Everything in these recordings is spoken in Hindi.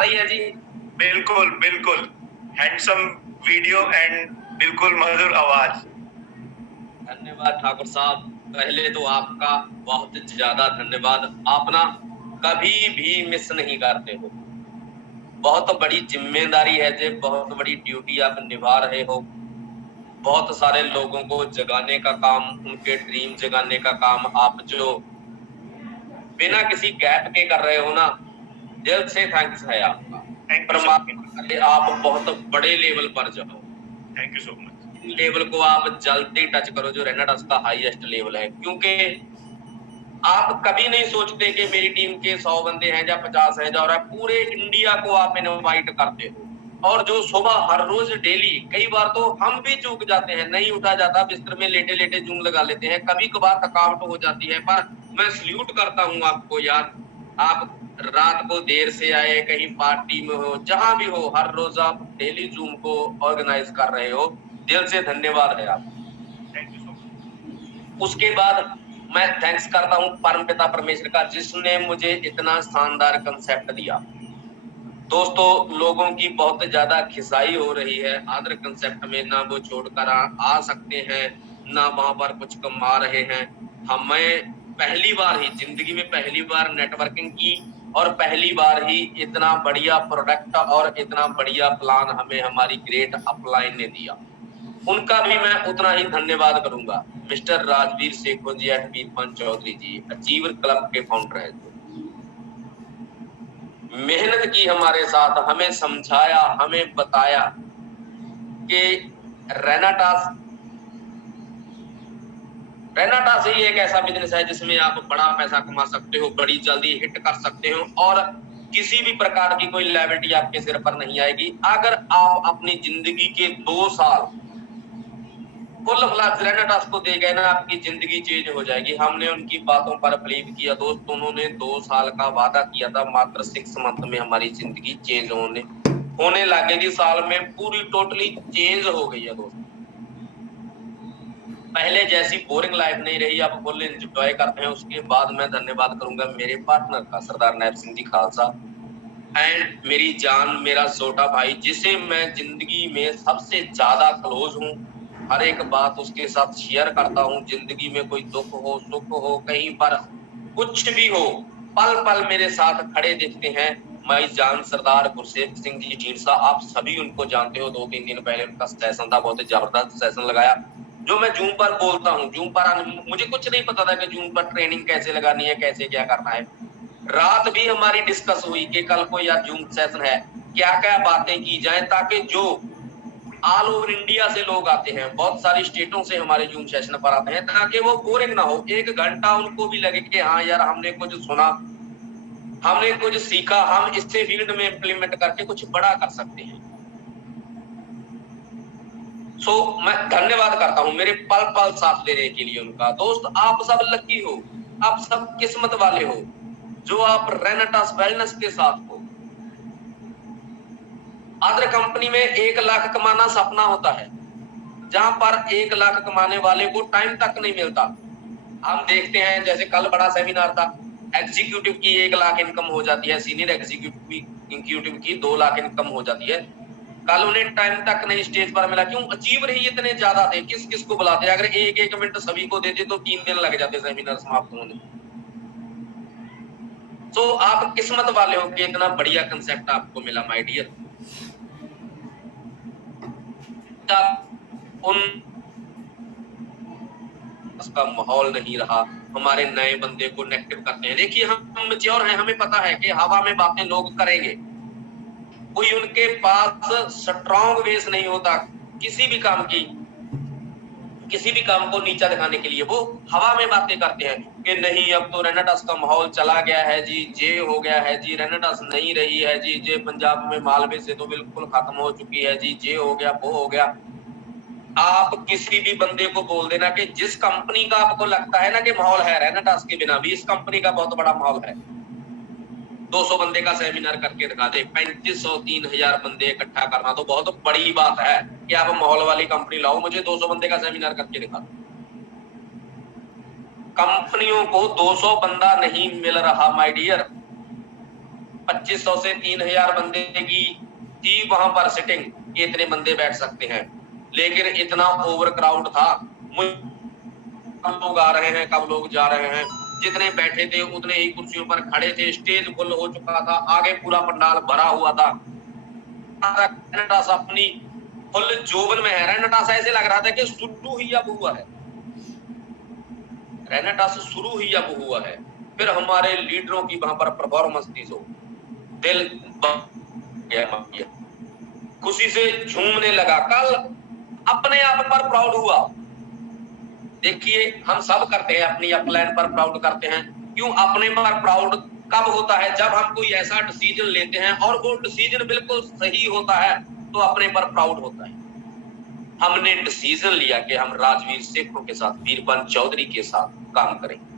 रही है जी? बिल्कुल बिल्कुल, हैंडसम वीडियो एंड बिल्कुल मधुर आवाज। धन्यवाद ठाकुर साहब। पहले तो आपका बहुत ज्यादा धन्यवाद। आप ना कभी भी मिस नहीं करते हो। बहुत बड़ी जिम्मेदारी है जी, बहुत बड़ी ड्यूटी आप निभा रहे हो। बहुत सारे लोगों को जगाने का काम, उनके ड्रीम जगाने का काम आप जो बिना किसी गैप के कर रहे हो ना, दिल से थैंक्स है आपका। Thank you so much. परमात्मा करे आप बहुत बड़े लेवल पर जाओ। Thank you so much. Level को आप जल्दी टच करो जो रेनाडास का हाईएस्ट लेवल है, क्योंकि आप कभी नहीं सोचते कि मेरी टीम के 100 बंदे हैं या 50 हैं, और पूरे इंडिया को आप इनवाइट करते हो। और जो सुबह हर रोज डेली, कई बार तो हम भी चूक जाते हैं, नहीं उठा जाता, बिस्तर में लेटे लेटे जूम लगा लेते हैं, कभी कभार थकावट हो जाती है, पर मैं सल्यूट करता हूँ आपको यार। आप रात को देर से आए, कहीं पार्टी में हो, जहां भी हो, हर रोज आप डेली जूम को ऑर्गेनाइज कर रहे हो, दिल से धन्यवाद है आप। Thank you so much. उसके बाद मैं थैंक्स करता हूँ परम पिता परमेश्वर का, जिसने मुझे इतना शानदार कंसेप्ट दिया। दोस्तों, लोगों की बहुत ज्यादा खिसाई हो रही है आदर कंसेप्ट में, ना वो छोड़कर आ सकते हैं, ना वहां पर कुछ कमा रहे हैं। हमें पहली बार ही जिंदगी में, पहली बार नेटवर्किंग की, और पहली बार ही इतना बढ़िया प्रोडक्ट और इतना बढ़िया प्लान हमें हमारी ग्रेट अपलाइन ने दिया। उनका भी मैं उतना ही धन्यवाद करूंगा। Mister Rajveer Shekho ji and Veerpan Chaudhary ji, achiever club के फाउंडर है, मेहनत की हमारे साथ, हमें समझाया, हमें बताया कि रेनाटास रेनाटास ही एक ऐसा बिजनेस है जिसमें आप बड़ा पैसा कमा सकते हो, बड़ी जल्दी हिट कर सकते हो, और किसी भी प्रकार की कोई लायबिलिटी आपके सिर पर नहीं आएगी। अगर आप अपनी जिंदगी के 2 साल फुल फ्लैश रेनाटास को दे गए ना, आपकी जिंदगी चेंज हो जाएगी। हमने उनकी बातों पर बिलीव किया दोस्त, उन्होंने 2 साल का वादा किया था, मात्र 6 मंथ में हमारी जिंदगी चेंज होने लगेगी। साल में पूरी टोटली चेंज हो गई है दोस्त। पहले जैसी बोरिंग लाइफ नहीं रही, अब फुल एंजॉय करते हैं। उसके बाद मैं धन्यवाद करूंगा मेरे पार्टनर का, सरदार नैब सिंह जी खालसा, एंड मेरी जान, मेरा छोटा भाई, जिसे मैं जिंदगी में सबसे ज्यादा क्लोज हूँ। हर एक बात उसके साथ शेयर करता हूँ। जिंदगी में कोई दुख हो, सुख हो, कहीं पर कुछ भी हो, पल पल मेरे साथ खड़े दिखते हैं। माई जान सरदार गुरसेवक सिंह जी ढींडसा, आप सभी उनको जानते हो। 2-3 दिन पहले उनका सेशन था, बहुत ही जबरदस्त सेशन लगाया। जो मैं जूम पर बोलता हूँ, जूम पर मुझे कुछ नहीं पता था कि जूम पर ट्रेनिंग कैसे लगानी है, कैसे क्या करना है। रात भी हमारी डिस्कस हुई कि कल को यार जूम सेशन है, क्या क्या बातें की जाए, ताकि जो ऑल ओवर इंडिया से लोग आते हैं, बहुत सारी स्टेटों से हमारे जूम सेशन पर आते हैं, ताकि वो बोरिंग ना हो। 1 घंटा उनको भी लगे कि हाँ यार, हमने कुछ सुना, हमने कुछ सीखा, हम इससे फील्ड में इंप्लीमेंट करके कुछ बड़ा कर सकते हैं। सो मैं धन्यवाद करता हूं मेरे पल पल साथ देने के लिए उनका। दोस्त, आप सब लकी हो, आप सब किस्मत वाले हो जो आप रेनाटास वेलनेस के साथ हो। अदर कंपनी में 1 लाख कमाना सपना होता है, जहां पर 1 लाख कमाने वाले को टाइम तक नहीं मिलता। हम देखते हैं, जैसे कल बड़ा सेमिनार था, एग्जीक्यूटिव की 1 लाख इनकम हो जाती है, सीनियर एग्जीक्यूटिव की 2 लाख इनकम हो जाती है। कल उन्हें टाइम तक नहीं स्टेज पर मिला, क्यों? अचीवर ही इतने ज्यादा थे, किस किस को बुलाते? अगर 1-1 मिनट सभी को देते तो 3 दिन लग जाते सेमिनार समाप्त होने। तो आप किस्मत वाले हो कि इतना बढ़िया कंसेप्ट आपको मिला माय डियर। उन उसका माहौल नहीं रहा, हमारे नए बंदे को नेगेटिव करते हैं। देखिए, हम मैच्योर हैं, हमें पता है कि हवा में बातें लोग करेंगे, कोई उनके पास स्ट्रॉन्ग बेस नहीं होता किसी भी काम की, किसी भी काम को नीचा दिखाने के लिए वो हवा में बातें करते हैं कि नहीं, अब तो रेनाटास का माहौल चला गया है जी, जे हो गया है जी, रेनाटास नहीं रही है जी, जे पंजाब में मालवे से तो बिल्कुल खत्म हो चुकी है जी, जे हो गया, वो हो गया। आप किसी भी बंदे को बोल देना कि जिस कंपनी का आपको लगता है ना कि माहौल है, रेनाटास के बिना भी इस कंपनी का बहुत बड़ा माहौल है। 200 बंदे का सेमिनार करके दिखा दे, 3500 3000 बंदे इकट्ठा करना तो बहुत बड़ी बात है कि आप माहौल वाली कंपनी लाओ, मुझे 200 बंदे का सेमिनार करके दिखा दो। कंपनियों को 200 बंदा नहीं मिल रहा माय डियर। 2500 से 3000 बंदे की थी वहां पर सिटिंग कि इतने बंदे बैठ सकते हैं, लेकिन इतना ओवर क्राउड था, कब लोग आ रहे हैं कब लोग जा रहे हैं, जितने बैठे थे उतने ही कुर्सियों पर खड़े थे, स्टेज फुल हो चुका था, आगे पूरा पंडाल भरा हुआ था। नटासा अपनी फुल जोबन में है, नटासा ऐसे लग रहा था कि शुरू ही अब हुआ है, रेनेटास शुरू ही अब हुआ है। फिर हमारे लीडरों की वहां पर परफॉर्मेंस थी, जो दिल गया, खुशी से झूमने लगा। कल अपने आप पर प्राउड हुआ। देखिए हम सब करते हैं, अपनी अपलाइन पर प्राउड करते हैं। क्यों अपने पर प्राउड कब होता है? जब हम कोई ऐसा डिसीजन लेते हैं और वो डिसीजन बिल्कुल सही होता है तो अपने पर प्राउड होता है। हमने डिसीजन लिया कि हम राजवीर सेखों के साथ, वीरबंद चौधरी के साथ काम करेंगे।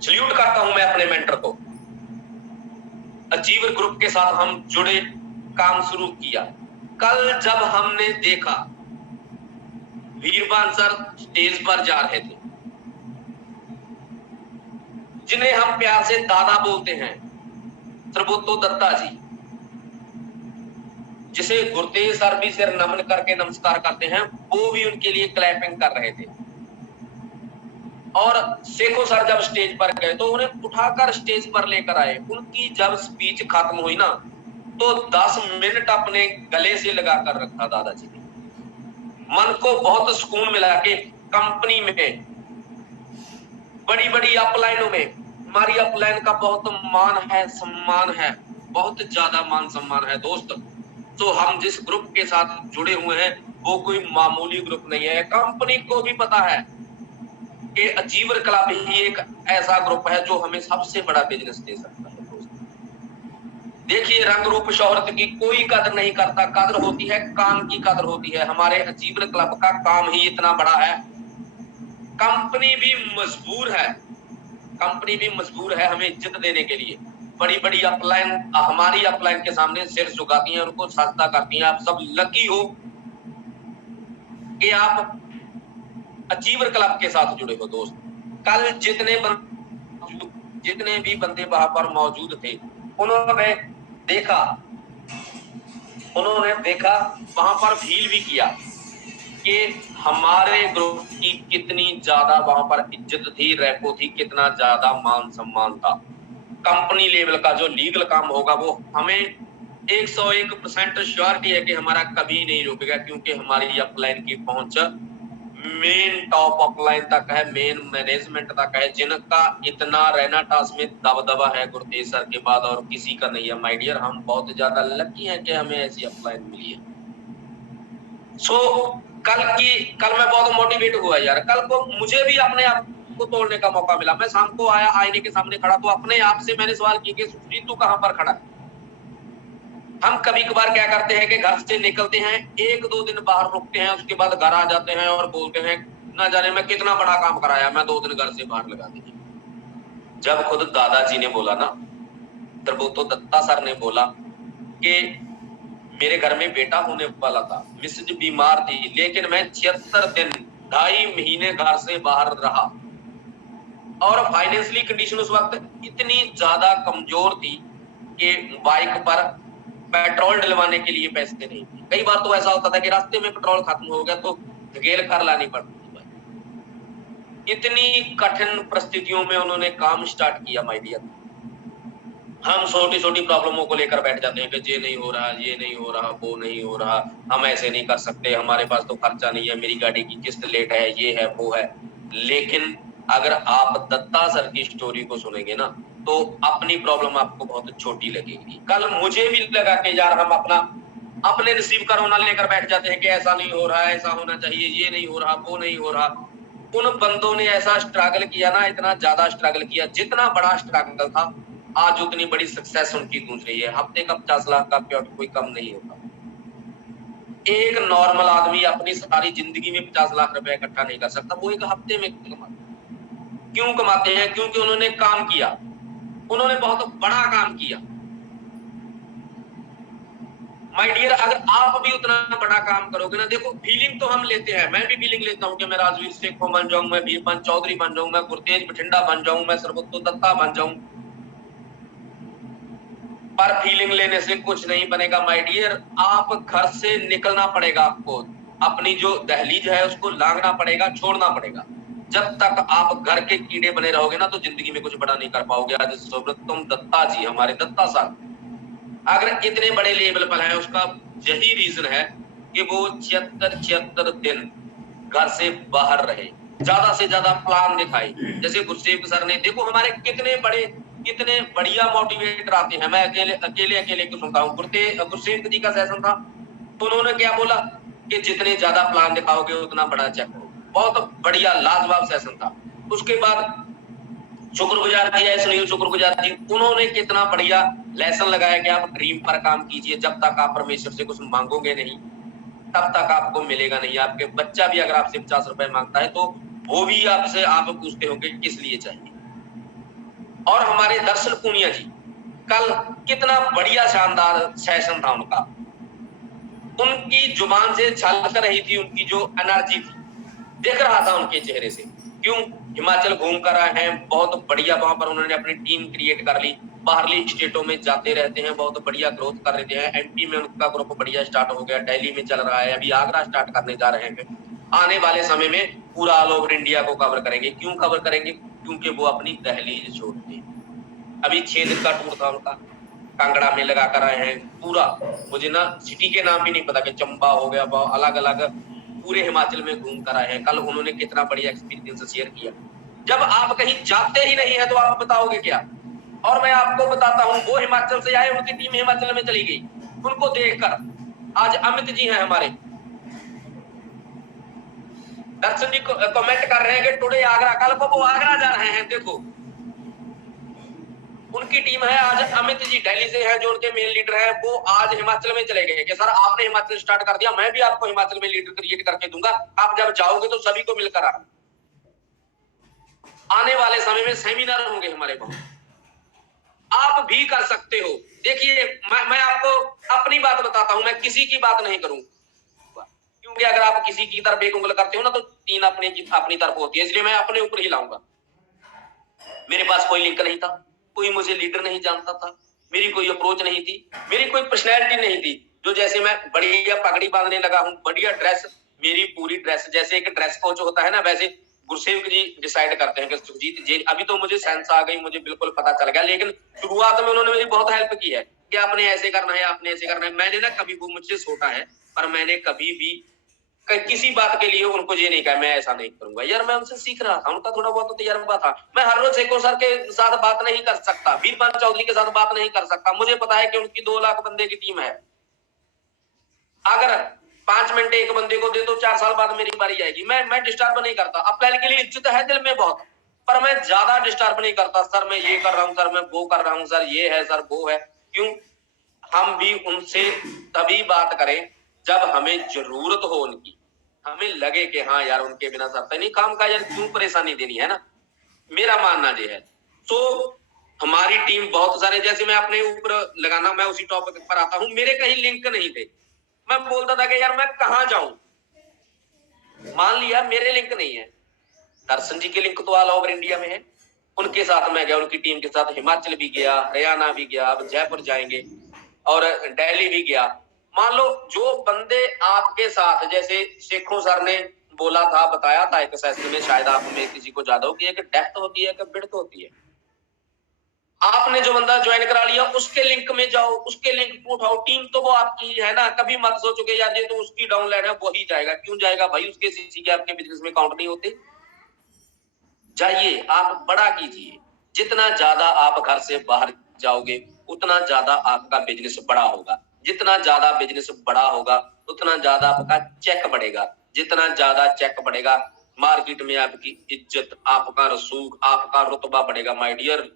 सल्यूट करता हूं मैं अपने मेंटर को। अचीवर ग्रुप के साथ हम जुड़े, काम शुरू किया। कल जब हमने देखा वीरबंद सर स्टेज पर जा रहे थे, जिन्हें हम प्यार से दादा बोलते हैं, सर्वोत्तो दत्ता जी, जिसे गुरतेज सर भी सिर नमन करके नमस्कार करते हैं, वो भी उनके लिए क्लैपिंग कर रहे थे। और सेखो सर जब स्टेज पर गए तो उन्हें उठाकर स्टेज पर लेकर आए। उनकी जब स्पीच खत्म हुई ना, तो 10 मिनट अपने गले से लगाकर रखा दादाजी ने। मन को बहुत सुकून मिला कि कंपनी में, बड़ी बड़ी अपलाइनों में हमारी अपलाइन का बहुत मान है, सम्मान है, बहुत ज्यादा मान सम्मान है दोस्त। तो हम जिस ग्रुप के साथ जुड़े हुए हैं वो कोई मामूली ग्रुप नहीं है। कंपनी को भी पता है कि अचीवर क्लब ही एक ऐसा ग्रुप है जो हमें सबसे बड़ा बिजनेस दे सकता है दोस्त। देखिए रंग रूप शोहरत की कोई कदर नहीं करता, कदर होती है काम की, कदर होती है। हमारे अचीवर क्लब का काम ही इतना बड़ा है। कंपनी भी मजबूर है, कंपनी भी मजबूर है हमें इज्जत देने के लिए। बड़ी बड़ी अपलाइन हमारी अपलाइन के सामने सिर झुकाती हैं, उनको सजदा करती हैं। आप सब लकी हो कि आप अचीवर क्लब के साथ जुड़े हो दोस्त। कल जितने भी बंदे वहां पर मौजूद थे, उन्होंने देखा वहां पर फील भी किया कि हमारे ग्रुप की कितनी ज्यादा वहां पर इज्जत थी, रैपो थी, कितना ज्यादा मान सम्मान था। कंपनी लेवल का जो लीगल काम होगा वो हमें 101% श्योरिटी है कि हमारा कभी नहीं रुकेगा, क्योंकि हमारी अपलाइन की पहुंच मेन टॉप अपलाइन तक है, मेन मैनेजमेंट तक है, जिनका इतना रेनेटास में दबदबा है गुरतेज सर के बाद और किसी का नहीं है। माय डियर, हम बहुत ज्यादा लकी हैं कि हमें ऐसी अपलाइन मिली है। कल मैं बहुत मोटिवेट हुआ यार। कल को मुझे भी अपने आप को तोड़ने का मौका मिला। मैं शाम को आया, आईने के सामने खड़ा, तो अपने आप से मैंने सवाल किया कि सुजीत तू कहां पर खड़ा है? हम कभी कभार क्या करते हैं कि घर से निकलते हैं, 1-2 दिन बाहर रुकते हैं, उसके बाद घर आ जाते हैं और बोलते हैं ना जाने मैं कितना बड़ा काम कराया, मैं 2 दिन घर से बाहर लगा दी। जब खुद दादाजी ने बोला ना, सर्वोत्तो दत्ता सर ने बोला कि मेरे घर में बेटा होने वाला था, मिसेज बीमार थी, लेकिन मैं 76 दिन 2.5 महीने घर से बाहर रहा और फाइनेंशियली कंडीशन उस वक्त इतनी ज्यादा कमजोर थी कि बाइक पर पेट्रोल डलवाने के लिए पैसे नहीं थे। कई बार तो ऐसा होता था कि रास्ते में पेट्रोल खत्म हो गया तो धकेल कर लानी पड़ती थी। इतनी कठिन परिस्थितियों में उन्होंने काम स्टार्ट किया। माय डियर, हम छोटी छोटी प्रॉब्लमों को लेकर बैठ जाते हैं कि ये नहीं हो रहा, ये नहीं हो रहा, वो नहीं हो रहा, हम ऐसे नहीं कर सकते, हमारे पास तो खर्चा नहीं है, मेरी गाड़ी की किस्त लेट है, ये है वो है। लेकिन अगर आप दत्ता सर की स्टोरी को सुनेंगे ना, तो अपनी प्रॉब्लम आपको बहुत छोटी लगेगी। कल मुझे भी लगा कि यार हम अपने नसीब का रोना लेकर बैठ जाते हैं कि ऐसा नहीं हो रहा, ऐसा होना चाहिए, ये नहीं हो रहा, वो नहीं हो रहा। उन बंदों ने ऐसा स्ट्रगल किया ना, इतना ज्यादा स्ट्रगल किया, जितना बड़ा स्ट्रगल था आज उतनी बड़ी सक्सेस उनकी गूंज रही है। हफ्ते का 50 लाख का प्लॉट कोई कम नहीं होता। एक नॉर्मल आदमी अपनी सारी जिंदगी में 50 लाख रुपए इकट्ठा नहीं कर सकता, वो एक हफ्ते में कमाते। क्यों कमाते हैं? क्योंकि उन्होंने काम किया, उन्होंने बहुत बड़ा काम किया। माय डियर, अगर आप भी उतना बड़ा काम करोगे ना, देखो फीलिंग तो हम लेते हैं, मैं भी फीलिंग लेता हूँ कि मैं राजवीर सेखों बन जाऊं, मैं वीरबंद चौधरी बन जाऊं, मैं गुरतेज बठिंडा बन जाऊं, मैं सर्वोत्तो दत्ता बन जाऊं। पर फीलिंग लेने से कुछ नहीं बनेगा माय डियर। आप घर से निकलना पड़ेगा, आपको अपनी जो दहलीज है उसको लांघना पड़ेगा, छोड़ना पड़ेगा। जब तक आप घर के कीड़े बने रहोगे ना तो जिंदगी में कुछ बड़ा नहीं कर पाओगे। आज सुब्रतम दत्ता जी, हमारे दत्ता साहब अगर इतने बड़े लेवल पर हैं, उसका यही रीजन है कि वो 76 दिन घर से बाहर रहे, ज्यादा से ज्यादा प्लान दिखाए। जैसे गुरसेवक सर ने, देखो हमारे कितने बड़े, कितने बढ़िया मोटिवेटर आते हैं। मैं अकेले को सुनता हूँ। गुरसेवक जी का सेशन था तो उन्होंने क्या बोला कि जितने ज्यादा प्लान दिखाओगे उतना बड़ा चेक करो। बहुत बढ़िया लाजवाब सेशन था। उसके बाद शुक्रगुजार जी है सुनील शुक्रगुजार जी, उन्होंने कितना बढ़िया लेसन लगाया कि आप ड्रीम पर काम कीजिए। जब तक आप परमेश्वर से कुछ मांगोगे नहीं तब तक आपको मिलेगा नहीं। आपके बच्चा भी अगर आपसे 50 रुपए मांगता है तो वो भी आपसे आप पूछते होंगे किस लिए चाहिए। और हमारे दर्शन पूनिया जी, कल कितना बढ़िया शानदार सेशन था उनका। उनकी जुबान से झलक रही थी, उनकी जो एनर्जी थी दिख रहा था उनके चेहरे से। क्यों? हिमाचल घूम कर आए हैं, बहुत बढ़िया वहां पर उन्होंने अपनी टीम क्रिएट कर ली। बाहरली स्टेटों में जाते रहते हैं, बहुत बढ़िया ग्रोथ कर रहे हैं। एमपी में उनका ग्रुप बढ़िया स्टार्ट हो गया, दिल्ली में चल रहा है, अभी आगरा स्टार्ट करने जा रहे हैं। आने वाले समय में पूरा ऑल ओवर इंडिया को कवर करेंगे। क्यों कवर करेंगे? क्योंकि वो अपनी दहलीज छोड़ते हैं। अभी 6 दिन का टूर था उनका, कांगड़ा में लगा कर आए हैं पूरा। मुझे ना सिटी के नाम भी नहीं पता कि चंबा हो गया, अलग अलग पूरे हिमाचल में घूम कर आए हैं। कल उन्होंने कितना बढ़िया एक्सपीरियंस शेयर किया। जब आप कहीं जाते ही नहीं है तो आप बताओगे क्या? और मैं आपको बताता हूं, वो हिमाचल से आए, उनकी टीम हिमाचल में चली गई। उनको देखकर आज अमित जी हैं हमारे, दर्शन जी कमेंट कर रहे हैं कि टुडे आगरा, कल को वो आगरा जा रहे हैं। देखो उनकी टीम है। आज अमित जी दिल्ली से हैं, जो उनके मेन लीडर हैं, वो आज हिमाचल में चले गए कि सर आपने हिमाचल स्टार्ट कर दिया, मैं भी आपको हिमाचल में लीडर क्रिएट करके दूंगा। आप जब जाओगे तो सभी को मिलकर आने वाले समय में सेमिनार होंगे हमारे वहां। आप भी कर सकते हो। देखिए मैं आपको अपनी बात बताता हूं, मैं किसी की बात नहीं करूंगा, क्योंकि अगर आप किसी की तरफ एक उंगल करते हो ना तो 3 अपनी तरफ होती है। इसलिए मैं अपने ऊपर ही लाऊंगा। मेरे पास कोई लिंक नहीं था, कोई मुझे लीडर नहीं जानता था, मेरी कोई अप्रोच नहीं थी, मेरी कोई पर्सनैलिटी नहीं थी। जो जैसे मैं बढ़िया पगड़ी बांधने लगा हूं, बढ़िया ड्रेस, मेरी पूरी ड्रेस, जैसे एक ड्रेस कोच होता है ना, वैसे गुरसेवक जी डिसाइड करते हैं कि सुखजीत जी, अभी तो मुझे सेंस आ गई, मुझे बिल्कुल पता चल गया। लेकिन शुरुआत में उन्होंने मेरी बहुत हेल्प की है कि आपने ऐसे करना है, आपने ऐसे करना है। मैंने ना कभी, वो मुझसे छोटा है पर मैंने कभी भी किसी बात के लिए उनको ये नहीं कहा मैं ऐसा नहीं करूंगा। यार मैं उनसे सीख रहा था, उनका थोड़ा बहुत तजर्बा था। मैं हर रोज शेखो सर के साथ बात नहीं कर सकता, वीरपाल चौधरी के साथ बात नहीं कर सकता। मुझे पता है कि उनकी 2 लाख बंदे की टीम है। अगर 5 मिनट एक बंदे को दे तो 4 साल बाद मेरी बारी आएगी। मैं डिस्टर्ब नहीं करता। अब पहले के लिए इज्जत है दिल में बहुत, पर मैं ज्यादा डिस्टर्ब नहीं करता। सर मैं ये कर रहा हूँ, सर मैं वो कर रहा हूँ, सर ये है, सर वो है। क्यों? हम भी उनसे तभी बात करें जब हमें जरूरत हो उनकी, हमें लगे कि हाँ यार उनके बिना सरता नहीं काम का, यार क्यों परेशानी देनी है ना। मेरा मानना ये है। तो हमारी टीम बहुत सारे, जैसे मैं अपने ऊपर लगाना, मैं उसी टॉपिक पर आता हूं। मेरे कहीं लिंक नहीं थे, मैं बोलता था कि यार मैं कहां जाऊं। मान लिया मेरे लिंक नहीं है, दर्शन जी के लिंक तो ऑल ओवर इंडिया में है। उनके साथ मैं गया, उनकी टीम के साथ हिमाचल भी गया, हरियाणा भी गया, अब जयपुर जाएंगे और दिल्ली भी गया। मान लो जो बंदे आपके साथ, जैसे शेखों सर ने बोला था, बताया था एक सेशन में, शायद आप में किसी को ज्यादा हो कि एक डेप्थ होती है, एक बिड्थ होती है। आपने जो बंदा ज्वाइन करा लिया उसके लिंक में जाओ, उसके लिंक को उठाओ। टीम तो वो आपकी है ना। कभी मत सोचो कि यार ये तो उसकी डाउनलाइन है वही जाएगा। क्यों जाएगा भाई? उसके सीसी के आपके बिजनेस में काउंट नहीं होते। जाइए, आप बड़ा कीजिए। जितना ज्यादा आप घर से बाहर जाओगे उतना ज्यादा आपका बिजनेस बड़ा होगा। जितना ज्यादा बिजनेस बड़ा होगा उतना ज्यादा आपका चेक बढ़ेगा। जितना ज्यादा चेक बढ़ेगा मार्केट में आपकी इज्जत, आपका रसूख, आपका रुतबा बढ़ेगा माय डियर।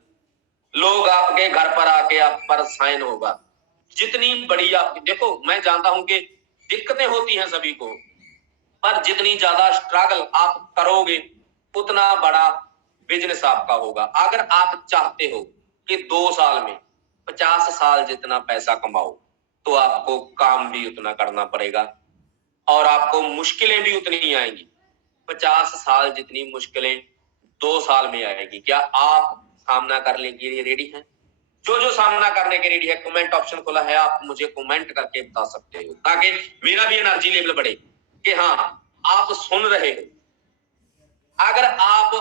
लोग आपके घर पर आके आप पर साइन होगा। जितनी बड़ी आपकी, देखो मैं जानता हूं कि दिक्कतें होती हैं सभी को, पर जितनी ज्यादा स्ट्रगल आप करोगे उतना बड़ा बिजनेस आपका होगा। अगर आप चाहते हो कि 2 साल में 50 साल जितना पैसा कमाओ तो आपको काम भी उतना करना पड़ेगा और आपको मुश्किलें भी उतनी ही आएंगी। 50 साल जितनी मुश्किलें 2 साल में आएगी, क्या आप सामना करने के लिए रेडी हैं? जो सामना करने के रेडी है, कमेंट ऑप्शन खुला है, आप मुझे कमेंट करके बता सकते हो, ताकि मेरा भी एनर्जी लेवल बढ़े कि हाँ आप सुन रहे हो। अगर आप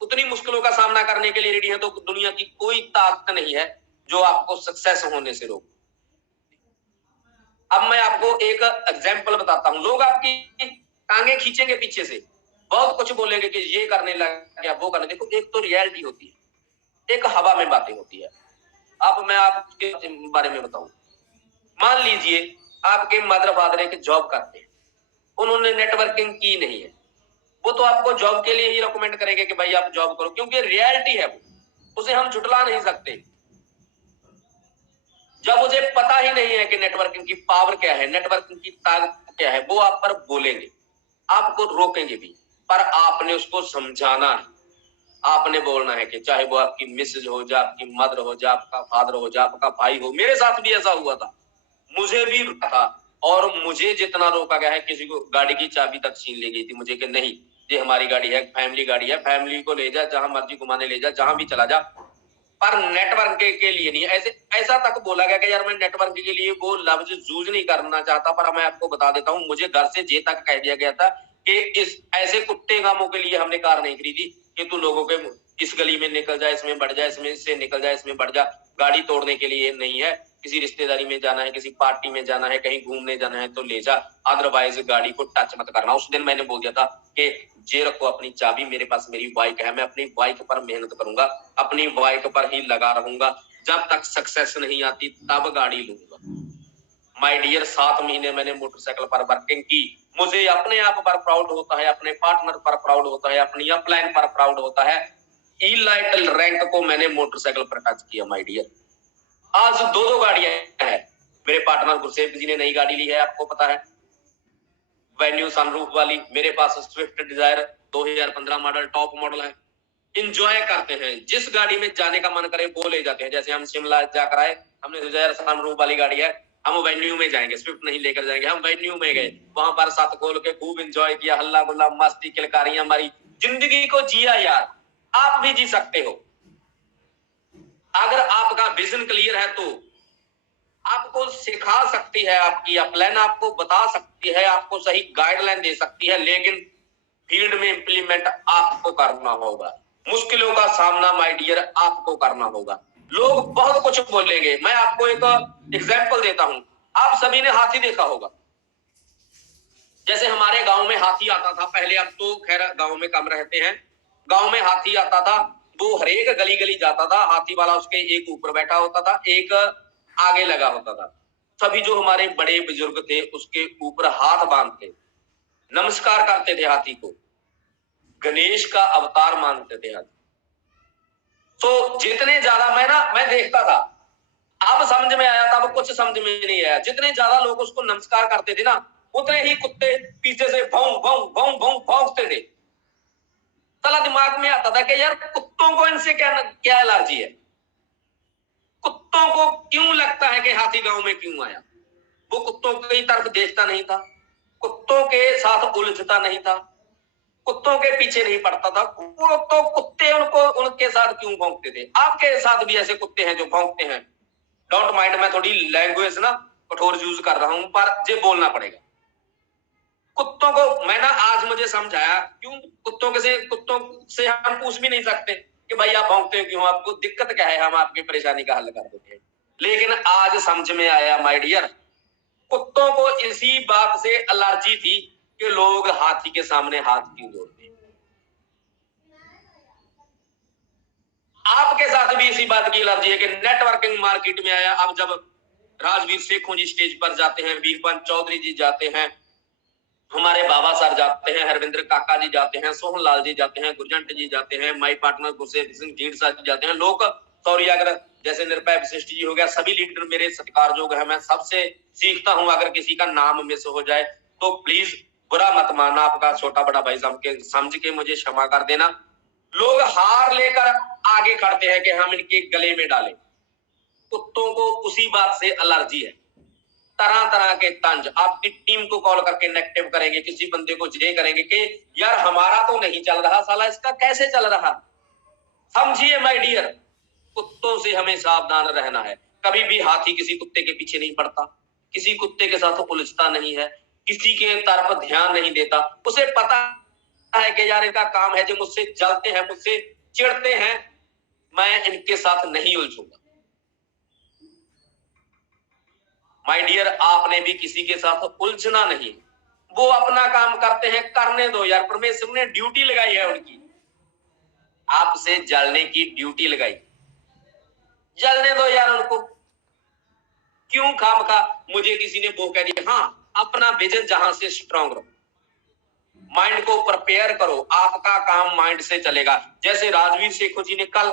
उतनी मुश्किलों का सामना करने के लिए रेडी है, तो दुनिया की कोई ताकत नहीं है जो आपको सक्सेस होने से रोक। अब मैं आपको एक एग्जाम्पल बताता हूं। लोग आपकी टांगे खींचेंगे पीछे से, बहुत कुछ बोलेंगे कि ये करने लग गया, वो करने। देखो, एक तो रियलिटी होती है, एक हवा में बातें होती है। अब मैं आपके बारे में बताऊं, मान लीजिए आपके मदर फादर एक जॉब करते हैं, उन्होंने नेटवर्किंग की नहीं है, वो तो आपको जॉब के लिए ही रिकमेंड करेंगे कि भाई आप जॉब करो, क्योंकि रियलिटी है वो, उसे हम झुटला नहीं सकते। जब मुझे पता ही नहीं है कि नेटवर्किंग की पावर क्या है, नेटवर्किंग की ताकत क्या है, वो आप पर बोलेंगे, आपको रोकेंगे भी, पर आपने उसको समझाना है। आपने बोलना है कि चाहे वो आपकी मिसेज हो, जा आपकी मदर हो, जा आपका फादर हो, जा आपका भाई हो। मेरे साथ भी ऐसा हुआ था, मुझे भी था, और मुझे जितना रोका गया है, किसी को गाड़ी की चाबी तक छीन ली गई थी मुझे कि नहीं, ये हमारी गाड़ी है, फैमिली गाड़ी है, फैमिली को ले जा, जहां मर्जी घुमाने ले जा, जहां भी चला जा, पर नेटवर्क के लिए नहीं। ऐसा तक बोला गया कि यार मैं नेटवर्क के लिए वो लफ्ज यूज नहीं करना चाहता, पर मैं आपको बता देता हूं, मुझे घर से जे तक कह दिया गया था कि इस ऐसे कुत्ते कामों के लिए हमने कार नहीं खरीदी कि तू लोगों के इस गली में निकल जा, इसमें बढ़ जा, इसमें से निकल जा, इसमें बढ़ जा। गाड़ी तोड़ने के लिए नहीं है, किसी रिश्तेदारी में जाना है, किसी पार्टी में जाना है, कहीं घूमने जाना है तो ले जा, अदरवाइज गाड़ी को टच मत करना। उस दिन मैंने बोल दिया था कि जे रखो अपनी चाबी, मेरे पास मेरी बाइक है, मैं अपनी बाइक पर मेहनत करूंगा, अपनी बाइक पर ही लगा रहूंगा, जब तक सक्सेस नहीं आती तब गाड़ी लूंगा। माय डियर, 7 महीने मैंने मोटरसाइकिल पर वर्किंग की। मुझे अपने आप पर प्राउड होता है, अपने पार्टनर पर प्राउड होता है, अपनी अपलाइन पर प्राउड होता है। इलाइट रैंक को मैंने मोटरसाइकिल पर टच किया माय डियर। आज 2 गाड़ियां हैं। मेरे पार्टनर गुरसेफ जी ने नई गाड़ी ली है, आपको पता है, वेन्यू सनरूफ वाली। मेरे पास Swift Dzire 2015 model, top model है। इंजॉय करते हैं, जिस गाड़ी में जाने का मन करे वो ले जाते हैं। जैसे हम शिमला जाकर आए, हमने डिजायर सनरूफ वाली गाड़ी है, हम वेन्यू में जाएंगे, स्विफ्ट नहीं लेकर जाएंगे। हम वेन्यू में गए, वहां पर साथ खोल के खूब इंजॉय किया, हल्ला गुल्ला, मस्ती, किलकारियां मारी, जिंदगी को जिया। यार आप भी जी सकते हो, अगर आपका विजन क्लियर है तो। आपको सिखा सकती है आपकी अपलाइन, आपको बता सकती है, आपको सही गाइडलाइन दे सकती है, लेकिन फील्ड में इंप्लीमेंट आपको करना होगा। मुश्किलों का सामना माय डियर आपको करना होगा। लोग बहुत कुछ बोलेंगे। मैं आपको एक एग्जांपल देता हूं। आप सभी ने हाथी देखा होगा। जैसे हमारे गांव में हाथी आता था पहले, अब तो खैर गांव में कम रहते हैं। गांव में हाथी आता था, वो हर एक गली गली जाता था, हाथी वाला उसके एक ऊपर बैठा होता था, एक आगे लगा होता था। सभी जो हमारे बड़े बुजुर्ग थे उसके ऊपर हाथ बांध के नमस्कार करते थे हाथी को, गणेश का अवतार मानते थे हाथी। तो जितने ज्यादा मैं देखता था, अब समझ में आया, तब कुछ समझ में नहीं आया। जितने ज्यादा लोग उसको नमस्कार करते थे ना, उतने ही कुत्ते पीछे से भौं भौं भौं भौं भौंकते थे। साला दिमाग में आता था कि यार कुत्तों को इनसे क्या एलर्जी है, कुत्तों को क्यों लगता है कि हाथी गांव में क्यों आया। वो कुत्तों की तरफ देखता नहीं था, कुत्तों के साथ उलझता नहीं था, कुत्तों के पीछे नहीं पड़ता था। वो तो कुत्ते उनको उनके साथ क्यों भौंकते थे। आपके साथ भी ऐसे कुत्ते हैं जो भौंकते हैं। डोंट माइंड, मैं थोड़ी लैंग्वेज ना कठोर यूज कर रहा हूं, पर ये बोलना पड़ेगा। कुत्तों को मैं आज मुझे समझाया क्यों कुत्तों से हम पूछ भी नहीं सकते कि भाई आप भौंकते हो क्यों, आपको दिक्कत क्या है, हम आपकी परेशानी का हल कर देते हैं। लेकिन आज समझ में आया माय डियर, कुत्तों को इसी बात से एलर्जी थी कि लोग हाथी के सामने हाथ क्यों जोड़ते हैं। आपके साथ भी इसी बात की एलर्जी है कि नेटवर्किंग मार्केट में आया। अब जब राजवीर शेखों जी स्टेज पर जाते हैं, वीरपंत चौधरी जी जाते हैं, हमारे बाबा सर जाते हैं, हरविंद्र काका जी जाते हैं, सोहन लाल जी जाते हैं, गुरजंट जी जाते हैं, माई पार्टनर गुरसेव सिंह ढींढसा जी जाते हैं, लोग सौरी अगर जैसे निरपय वशिष्ठ जी हो गया, सभी लीडर मेरे सत्कारयोग है। मैं सबसे सीखता हूं। अगर किसी का नाम मिस हो जाए तो प्लीज बुरा मत मानना, आपका छोटा बड़ा भाई समझ के मुझे क्षमा कर देना। लोग हार लेकर आगे खड़ते हैं कि हम इनके गले में डालें। कुत्तों को उसी बात से एलर्जी है। तरह तरह के तंज आपकी टीम को कॉल करके नेगेटिव करेंगे, किसी बंदे को जे करेंगे कि यार हमारा तो नहीं चल रहा, साला इसका कैसे चल रहा। समझिए माय डियर, कुत्तों से हमें सावधान रहना है। कभी भी हाथी किसी कुत्ते के पीछे नहीं पड़ता, किसी कुत्ते के साथ उलझता नहीं है, किसी के तरफ ध्यान नहीं देता। उसे पता है कि यार इनका काम है, जो मुझसे जलते हैं, मुझसे चिढ़ते हैं, मैं इनके साथ नहीं उलझूंगा। माय डियर, आपने भी किसी के साथ उलझना नहीं। वो अपना काम करते हैं, करने दो यार। परमेश्वर ने ड्यूटी लगाई है उनकी, आपसे जलने की ड्यूटी लगाई, जलने दो यार उनको। क्यों खामखा मुझे किसी ने वो कह दिया। हाँ, अपना विजन जहां से स्ट्रांग रखो, माइंड को प्रिपेयर करो, आपका काम माइंड से चलेगा। जैसे राजवीर शेखो जी ने कल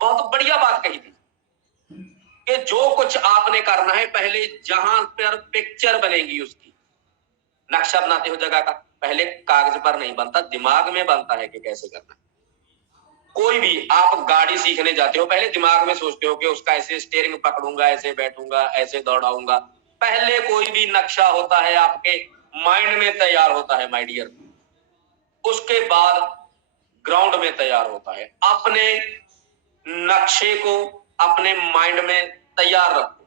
बहुत बढ़िया बात कही थी कि जो कुछ आपने करना है, पहले जहां पर पिक्चर बनेगी उसकी, नक्शा बनाते हो जगह का, पहले कागज पर नहीं बनता, दिमाग में बनता है कि कैसे करना है। कोई भी आप गाड़ी सीखने जाते हो, पहले दिमाग में सोचते हो कि उसका ऐसे स्टीयरिंग पकड़ूंगा, ऐसे बैठूंगा, ऐसे दौड़ाऊंगा। पहले कोई भी नक्शा होता है आपके माइंड में तैयार होता है माय डियर, उसके बाद ग्राउंड में तैयार होता है। अपने नक्शे को अपने माइंड में तैयार रखो,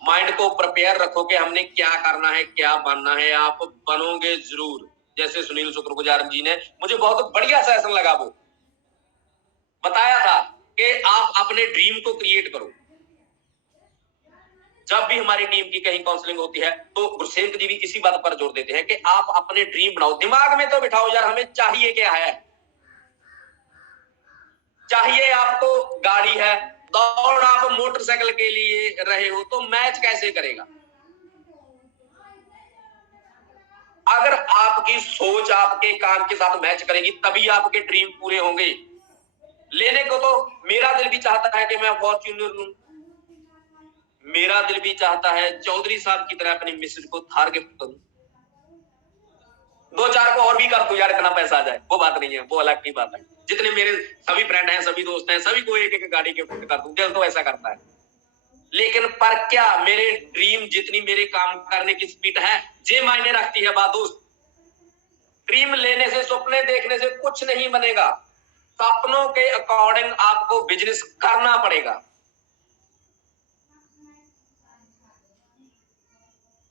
माइंड को प्रिपेयर रखो कि हमने क्या करना है, क्या बनना है। आप बनोगे जरूर। जैसे सुनील शुक्रगुजार जी ने मुझे बहुत बढ़िया सेशन लगा, वो बताया था कि आप अपने ड्रीम को क्रिएट करो। जब भी हमारी टीम की कहीं काउंसलिंग होती है तो गुरसेवक जी भी इसी बात पर जोर देते हैं कि आप अपने ड्रीम बनाओ, दिमाग में तो बिठाओ यार, हमें चाहिए क्या है। चाहिए आपको गाड़ी है, दौड़ आप मोटरसाइकिल के लिए रहे हो, तो मैच कैसे करेगा। अगर आपकी सोच आपके काम के साथ मैच करेगी, तभी आपके ड्रीम पूरे होंगे। लेने को तो मेरा दिल भी चाहता है कि मैं फॉर्च्यूनर लूं, मेरा दिल भी चाहता है चौधरी साहब की तरह अपनी मिसेज को थार गिफ्ट करूं, 2-4 को और भी कर दूं यार, इतना पैसा आ जाए। वो बात नहीं है, वो अलग की बात है। जितने मेरे सभी फ्रेंड हैं, सभी दोस्त हैं, सभी को एक एक गाड़ी गिफ्ट कर दूं, दिल तो ऐसा करता है। लेकिन पर क्या मेरे ड्रीम जितनी मेरे काम करने की स्पीड है, ये मायने रखती है बात दोस्त। ड्रीम लेने से, सपने देखने से कुछ नहीं बनेगा। सपनों के अकॉर्डिंग आपको बिजनेस करना पड़ेगा।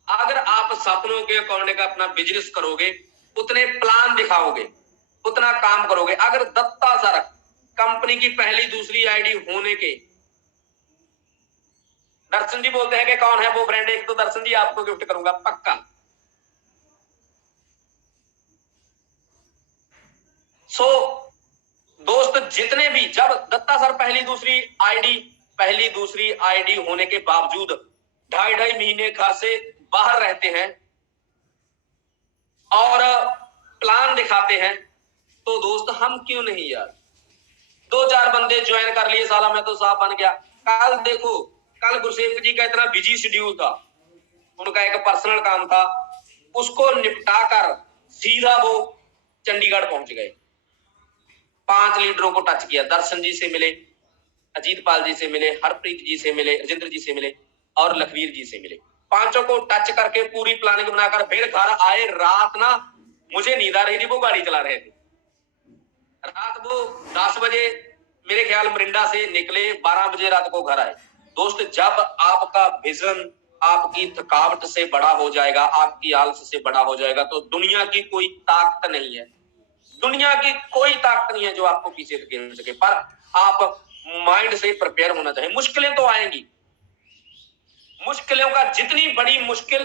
अगर आप सपनों के अकॉर्डिंग अपना बिजनेस करोगे, उतने प्लान दिखाओगे, उतना काम करोगे। अगर दत्ता सर कंपनी की पहली दूसरी आईडी होने के, दर्शन जी बोलते हैं कि कौन है वो ब्रांड, एक तो दर्शन जी आपको गिफ्ट करूंगा पक्का। सो दोस्त, जितने भी, जब दत्ता सर पहली दूसरी आईडी होने के बावजूद 2.5 महीने घर से बाहर रहते हैं और प्लान दिखाते हैं, तो दोस्त हम क्यों नहीं यार। 2-4 बंदे ज्वाइन कर लिए, साला मैं तो साहब बन गया। कल देखो, कल गुरसेवक जी का इतना बिजी शेड्यूल था, उनका एक पर्सनल काम था, उसको निपटा कर सीधा वो चंडीगढ़ पहुंच गए। 5 लीडरों को टच किया, दर्शन जी से मिले, अजीत पाल जी से मिले, हरप्रीत जी से मिले, राजेंद्र जी से मिले और लखवीर जी से मिले। 5 को टच करके पूरी प्लानिंग बनाकर फिर घर आए। रात ना मुझे नींद आ रही थी, वो गाड़ी चला रहे थे। रात वो 10 बजे मेरे ख्याल मरिंडा से निकले, 12 बजे रात को घर आए। दोस्त, जब आपका विजन आपकी थकावट से बड़ा हो जाएगा, आपकी आलस से बड़ा हो जाएगा, तो दुनिया की कोई ताकत नहीं है, दुनिया की कोई ताकत नहीं है जो आपको पीछे धकेल सके। पर आप माइंड से प्रिपेयर होना चाहिए। मुश्किलें तो आएंगी, मुश्किलों का जितनी बड़ी मुश्किल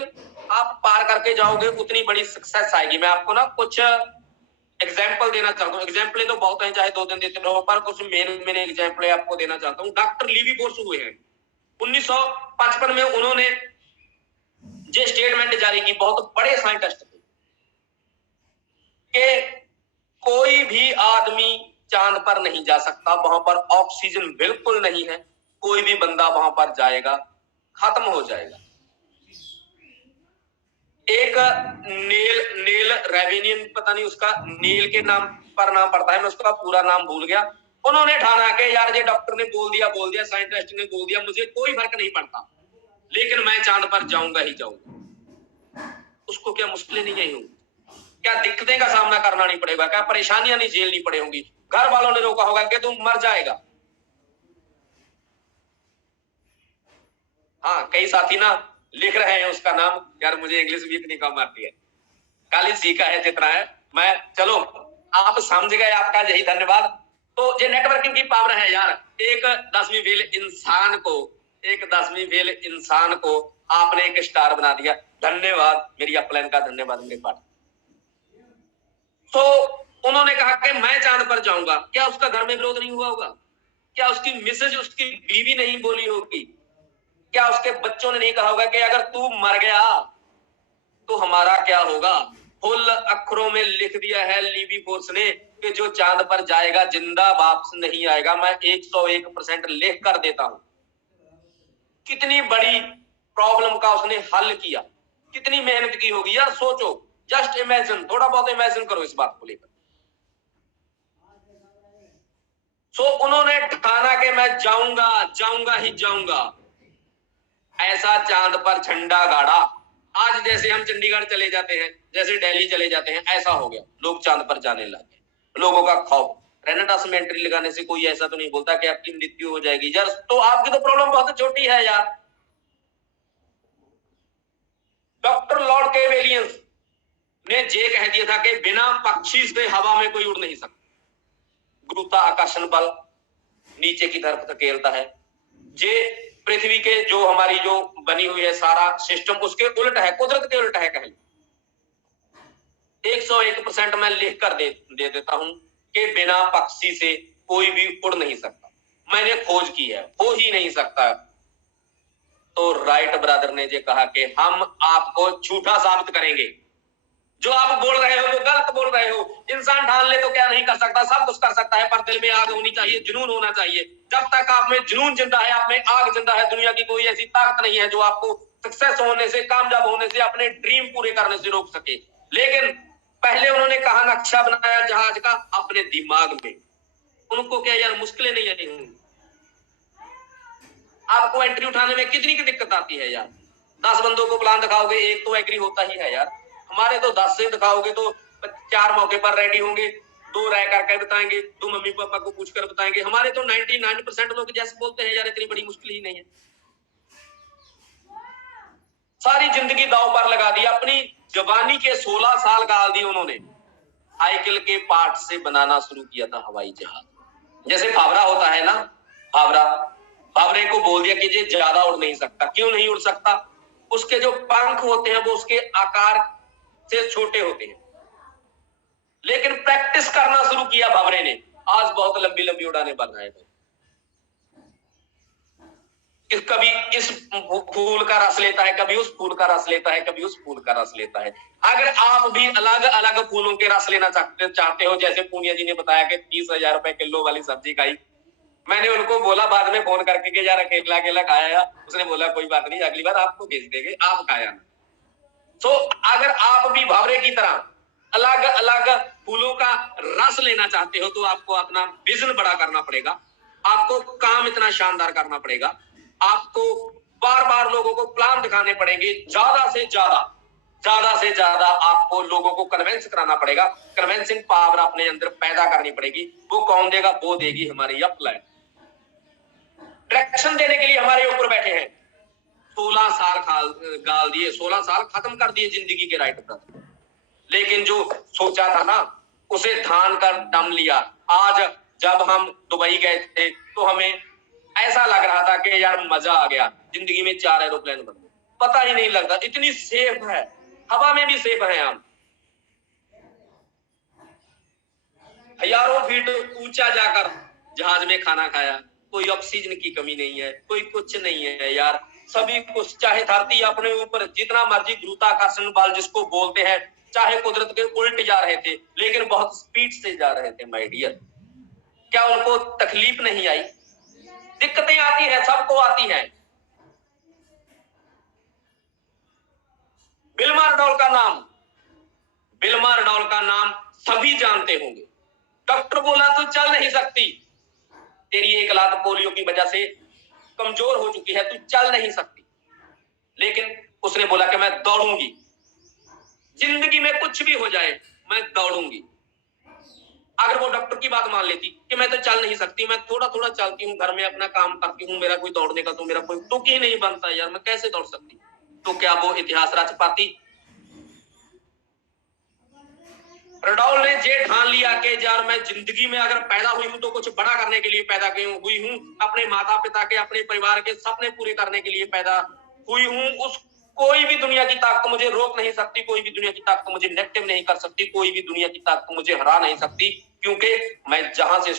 आप पार करके जाओगे, उतनी बड़ी सक्सेस आएगी। मैं आपको ना कुछ एग्जाम्पल देना चाहता हूँ। एग्जाम्पल तो बहुत है, चाहे 2 दिन देते रहो, पर कुछ मेन एग्जाम्पल आपको देना चाहता हूँ। डॉक्टर लीवी बोर्स हुए हैं 1955 में, उन्होंने जो स्टेटमेंट जारी की, बहुत बड़े साइंटिस्ट थे, कि कोई भी आदमी चांद पर नहीं जा सकता, वहां पर ऑक्सीजन बिल्कुल नहीं है, कोई भी बंदा वहां पर जाएगा खत्म हो जाएगा। एक नील रेवेनियन, पता नहीं उसका नील के नाम पर नाम पड़ता है, मैं उसका पूरा नाम भूल गया। उन्होंने ठाना कि यार ये डॉक्टर ने बोल दिया, साइंटिस्ट ने बोल दिया, मुझे कोई फर्क नहीं पड़ता, लेकिन मैं चांद पर जाऊंगा ही जाऊंगा। उसको क्या मुश्किलें नहीं आई होंगी, क्या दिक्कतें का सामना करना नहीं पड़ेगा, क्या परेशानियां नहीं झेलनी पड़े होंगी, घर वालों ने रोका होगा कि तुम मर जाएगा। हाँ, कई साथी ना लिख रहे हैं उसका नाम, यार मुझे इंग्लिश वीक नहीं कम आती है, खाली सीखा है जितना है मैं। चलो आप समझ गए, आपका यही धन्यवाद। तो ये नेटवर्किंग की पावर है यार। एक 10वीं फेल इंसान को आपने एक स्टार बना दिया। धन्यवाद, मेरी अपलाइन का धन्यवाद मेरे पास। तो उन्होंने कहा कि मैं चांद पर जाऊंगा। क्या उसका घर में विरोध नहीं हुआ होगा? क्या उसकी मिसेज, उसकी बीवी नहीं बोली होगी? क्या उसके बच्चों ने नहीं कहा होगा कि अगर तू मर गया तो हमारा क्या होगा? फुल अक्षरों में लिख दिया है लीवी फोर्स ने कि जो चांद पर जाएगा जिंदा वापस नहीं आएगा। मैं 101% लिख कर देता हूं। कितनी बड़ी प्रॉब्लम का उसने हल किया, कितनी मेहनत की होगी यार, सोचो। जस्ट इमेजिन, थोड़ा बहुत इमेजिन करो इस बात को लेकर। सो उन्होंने ठाना कि मैं जाऊंगा ही जाऊंगा। ऐसा चांद पर झंडा गाड़ा। आज जैसे हम चंडीगढ़ चले जाते हैं, जैसे दिल्ली चले जाते हैं, ऐसा हो गया, लोग चांद पर जाने लगे। लोगों का खौफ। रेनेटास में एंट्री लगाने से कोई ऐसा तो नहीं बोलता कि आपकी मृत्यु हो जाएगी यार। तो आपकी तो प्रॉब्लम बहुत छोटी है यार। डॉक्टर लॉर्ड केवेलियंस ने ये कह दिया था कि बिना पक्षी से हवा में कोई उड़ नहीं सकता। गुरुत्वाकर्षण बल नीचे की तरफ धकेलता है। ये पृथ्वी के जो हमारी जो बनी हुई है सारा सिस्टम, उसके उल्ट है, कुदरत के उल्ट है। कहें 101% मैं लिख कर दे देता हूं कि बिना पक्षी से कोई भी उड़ नहीं सकता। मैंने खोज की है, हो ही नहीं सकता। तो राइट ब्रदर ने ये कहा कि हम आपको झूठा साबित करेंगे। जो आप बोल रहे हो वो गलत बोल रहे हो। इंसान ठान ले तो क्या नहीं कर सकता, सब कुछ कर सकता है, पर दिल में आग होनी चाहिए, जुनून होना चाहिए। जब तक आप में जुनून जिंदा है, आप में आग जिंदा है, दुनिया की कोई ऐसी ताकत नहीं है जो आपको सक्सेस होने से, कामयाब होने से, अपने ड्रीम पूरे करने से रोक सके। लेकिन पहले उन्होंने कहा नक्शा बनाया जहाज का अपने दिमाग में। उनको क्या यार मुश्किलें नहीं आई होंगी? आपको एंट्री उठाने में कितनी की दिक्कत आती है यार। 10 बंदों को प्लान दिखाओगे, एक तो एग्री होता ही है यार। हमारे तो 10 से दिखाओगे तो 4 मौके पर रेडी होंगे, 2 रह करके बताएंगे, 2 मम्मी पापा को पूछकर बताएंगे। हमारे तो 99% लोग जैसे बोलते हैं यार इतनी बड़ी मुश्किल ही नहीं है। सारी जिंदगी दांव पर लगा दी, अपनी जवानी के 16 साल गाल दिए उन्होंने। साइकिल के पार्ट से बनाना शुरू किया था हवाई जहाज। जैसे फावरा होता है ना, फावरे को बोल दिया कि ये ज्यादा उड़ नहीं सकता। क्यों नहीं उड़ सकता? उसके जो पंख होते हैं वो उसके आकार से छोटे होते हैं। लेकिन प्रैक्टिस करना शुरू किया फावरे ने, आज बहुत लंबी लंबी उड़ाने बन रहे हैं। कभी इस फूल का रस लेता है, कभी उस फूल का रस लेता है, कभी उस फूल का रस लेता है। अगर आप भी अलग अलग फूलों के रस लेना चाहते हो, जैसे पूनिया जी ने बताया कि 30,000 रुपए किलो वाली सब्जी खाई। मैंने उनको बोला बाद में फोन करके कि यार अकेला अकेला खाया। उसने बोला कोई बात नहीं, अगली बार आपको भेज देंगे, आप खाया। तो अगर आप भी भावरे की तरह अलग अलग फूलों का रस लेना चाहते हो तो आपको अपना विजन बड़ा करना पड़ेगा। आपको काम इतना शानदार करना पड़ेगा। आपको बार बार लोगों को प्लान दिखाने पड़ेंगे। ज्यादा से ज्यादा आपको लोगों को कन्विंस कराना पड़ेगा। कन्विंसिंग पावर अपने अंदर पैदा करनी पड़ेगी। वो कौन देगा? वो देगी हमारी अपलाइन। डायरेक्शन देने के लिए हमारे ऊपर बैठे हैं। 16 साल गाल दिए, 16 साल खत्म कर दिए जिंदगी के राइट पर। लेकिन जो सोचा था ना उसे धान कर दम लिया। आज जब हम दुबई गए थे तो हमें ऐसा लग रहा था कि यार मजा आ गया, जिंदगी में 4 एरोप्लेन बन गए, पता ही नहीं लगता, इतनी सेफ है, हवा में भी सेफ है। हम हजारों फीट ऊंचा जाकर जहाज में खाना खाया। कोई ऑक्सीजन की कमी नहीं है, कोई कुछ नहीं है यार, सभी कुछ। चाहे धरती अपने ऊपर जितना मर्जी गुरुत्वाकर्षण बल जिसको बोलते हैं, चाहे कुदरत के उल्ट जा रहे थे, लेकिन बहुत स्पीड से जा रहे थे माय डियर। क्या उनको तकलीफ नहीं आई? दिक्कतें आती हैं, सबको आती हैं। विल्मा रडोल का नाम सभी जानते होंगे। डॉक्टर बोला तू चल नहीं सकती, तेरी एक लात पोलियो की वजह से कमजोर हो चुकी है, तू चल नहीं सकती। लेकिन उसने बोला कि मैं दौड़ूंगी, जिंदगी में कुछ भी हो जाए मैं दौड़ूंगी। अगर वो डॉक्टर की बात मान लेती कि मैं तो चल नहीं सकती, मैं थोड़ा थोड़ा चलती हूँ, घर में अपना काम करती हूँ, मेरा कोई दौड़ने का तो मेरा कोई तुक ही नहीं बनता यार, मैं कैसे दौड़ सकती, तो क्या वो इतिहास रच पाती? रडौल ने ये ठान लिया कि यार मैं जिंदगी में अगर पैदा हुई हूं तो कुछ बड़ा करने के लिए पैदा हुई हूं, अपने माता पिता के, अपने परिवार के सपने पूरे करने के लिए पैदा हुई हूं। उस कोई भी दुनिया की ताकत मुझे रोक नहीं सकती, कोई भी दुनिया की ताकत मुझे नेगेटिव नहीं कर सकती, कोई भी दुनिया की ताकत मुझे हरा नहीं सकती, क्योंकि मैं जहां से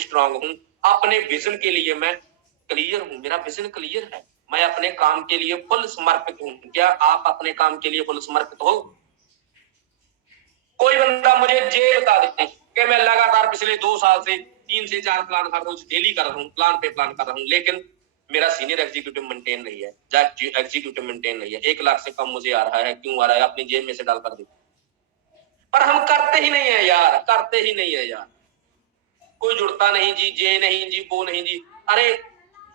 स्ट्रांग हूं अपने विजन के लिए मैं क्लियर हूं, मेरा विजन क्लियर है, मैं अपने काम के लिए फुल समर्पित हूं। क्या आप अपने काम के लिए फुल समर्पित हो? कोई बंदा मुझे ये बता दे कि मैं लगातार पिछले 2 साल से 3 से 4 प्लान हर रोज डेली कर रहा हूँ, प्लान पे प्लान कर रहा हूँ, लेकिन मेरा सीनियर एग्जीक्यूटिव मेंटेन नहीं है, एग्जीक्यूटिव मेंटेन नहीं है, 1 लाख से कम मुझे आ रहा है, क्यों आ रहा है? अपनी जेब में से डाल कर दे। पर हम करते ही नहीं है यार, करते ही नहीं है यार, कोई जुड़ता नहीं जी, ये नहीं जी, वो नहीं जी। अरे